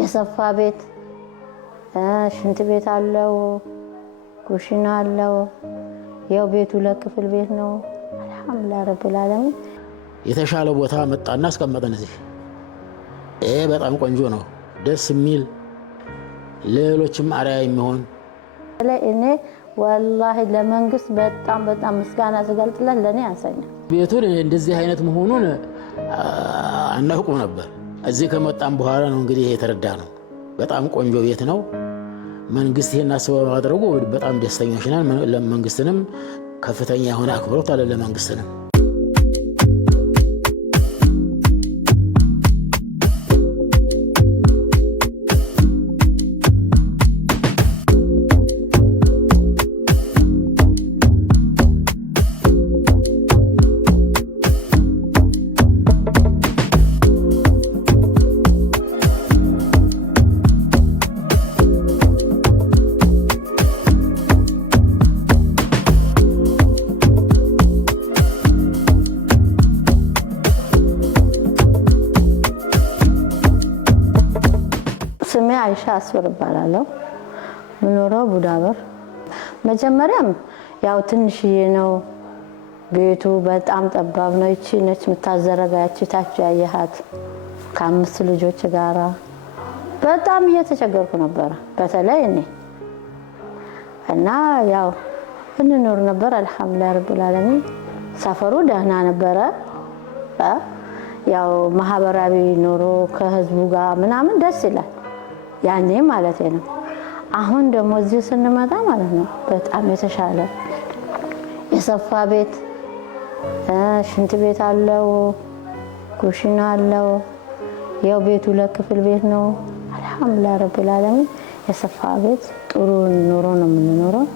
የሰፋ ቤት ሽንት ቤት አለው ኩሽና አለው ያው ቤቱ ለክፍል ቤት ነው አልহামዱሊላህ ረብል ዓለሚን የተሻለ ቦታ መጣና አስቀመጠን እዚህ ይሄ በጣም ቆንጆ ነው ደስ የሚል ሌሎችም አሪያ የሚሆን ለእኔ والله ለመንግስት በጣም ምስጋና ስገልጥለት ለኔ ያንሰኛ ቤቱን እንደዚህ አይነት መሆኑን አናውቅም ነበር እዚህ ከመጣን በኋላ ነው እንግዲህ የተረዳ ነው በጣም ቆንጆ ቤት ነው መንግስት ይሄን አስበው ማድረጉ በጣም ደስተኞች ነን ለመንግስትንም ከፍተኛ የሆነ አክብሮት አለ ለመንግስትንም ስሜ አይሻ አስወር ባላለው ምኖረው ቡዳበር መጀመሪያም ያው ትንሽዬ ነው ቤቱ በጣም ጠባብ ነው እቺ ነች ምታዘረጋች ታች ያያሃት ከአምስት ልጆች ጋራ በጣም እየተቸገርኩ ነበር በተለይ እኔ እና ያው እንኖር ነበር አልহামዱሊላህ ረብል ዓለሚን ሰፈሩ ደህና ነበር ያው ማህበራዊ ኑሮ ከህዝቡ ጋር ምናምን ደስ ይላል ያኔ ማለት ነው አሁን ደግሞ እዚህ ስንመጣ ማለት ነው በጣም የተሻለ የሰፋ ቤት ሽንት ቤት አለው ኩሽና አለው ያው ቤቱ ለክፍል ቤት ነው አልহামዱሊላህ ረብል ዓለሚን የሰፋ ቤት ጥሩ ኑሮ ነው የምንኖረው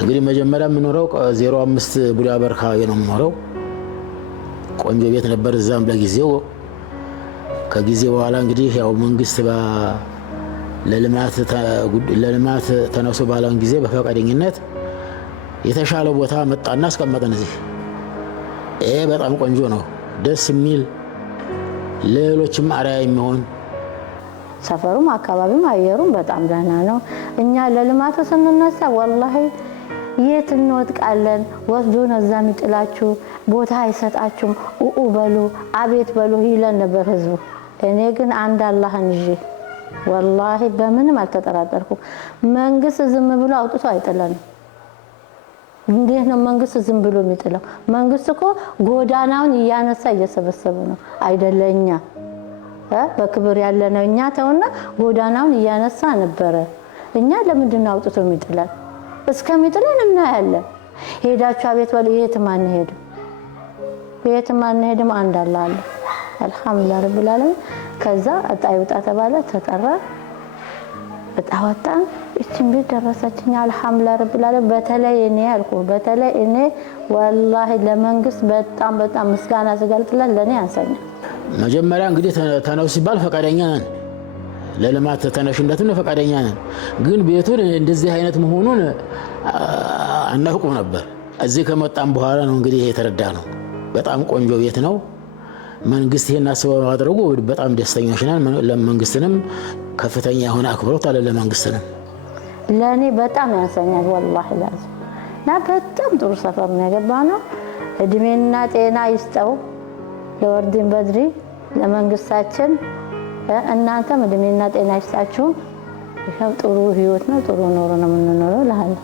እንግዲህ መጀመሪያ የምንኖረው 05 ቡዳበር ካባቢ ነው የምንኖረው ቆንጆ ቤት ነበር እዛም ለጊዜው ከጊዜ በኋላ እንግዲህ ያው መንግስት ለልማት ተነሱ ባላን ጊዜ በፈቃደኝነት የተሻለ ቦታ መጣና አስቀመጠን እዚህ ይሄ በጣም ቆንጆ ነው ደስ የሚል ሌሎችም አሪያ የሚሆን ሰፈሩም አካባቢም አየሩም በጣም ደህና ነው እኛ ለልማቱ ስንነሳ والله የት እንወጥቃለን ወስዶን እዛም ይጥላችሁ ቦታ አይሰጣችሁም በሉ አቤት በሉ ይለን ነበር ህዝቡ እኔ ግን አንድ አላህን ይዤ والله በምንም አልተጠራጠርኩ መንግስት ዝም ብሎ አውጥቶ አይጥለንም እንዴት ነው መንግስት ዝም ብሎ የሚጥለው መንግስት እኮ ጎዳናውን ያነሳ እየሰበሰበ ነው አይደለኛ በክብር ያለነው እኛ ተውና ጎዳናውን ያነሳ ነበር እኛ ለምንድን ነው አውጥቶ የሚጥለን እስከሚጥለን እናያለን ሄዳችሁ አቤት በሉ የት ማን ሄድም አንድ አላህ አለ አልহামዱሊላህ ረብል ዓለሚን ከዛ አጣይውጣ ተባለ ተጠራ በጣውጣን እቺን ቤት ደረሰችኝ አልহামዱሊላህ ረብል ዓለሚን በተለይ እኔ والله ለመንግስት በጣም ምስጋና ስገልጥለት ለኔ ያንሰኛ መጀመሪያ እንግዲህ ተነው ሲባል ፈቃደኛ ነን ለልማት ተነሽነቱን ፈቃደኛ ነን ግን ቤቱን እንደዚህ አይነት መሆኑን አናውቅም ነበር እዚህ ከመጣን በኋላ ነው እንግዲህ የተረዳ ነው በጣም ቆንጆ ቤት ነው መንግስት ይሄን አስበው ማድረጉ በጣም ደስተኞች ነን ለመንግስትንም ከፍተኛ የሆነ አክብሮት አለ ለመንግስትንም ለኔ በጣም ያንሰኛል والله ላዝም በጣም ጥሩ ሰፈር ነው የገባነው እድሜና ጤና ይስጠው ለወርዲን በድሪ ለመንግስታችን እናንተም እድሜና ጤና ይስጣችሁ ይሄው ጥሩ ህይወት ነው ጥሩ ኑሮ ነው የምንኖረው ለሃላ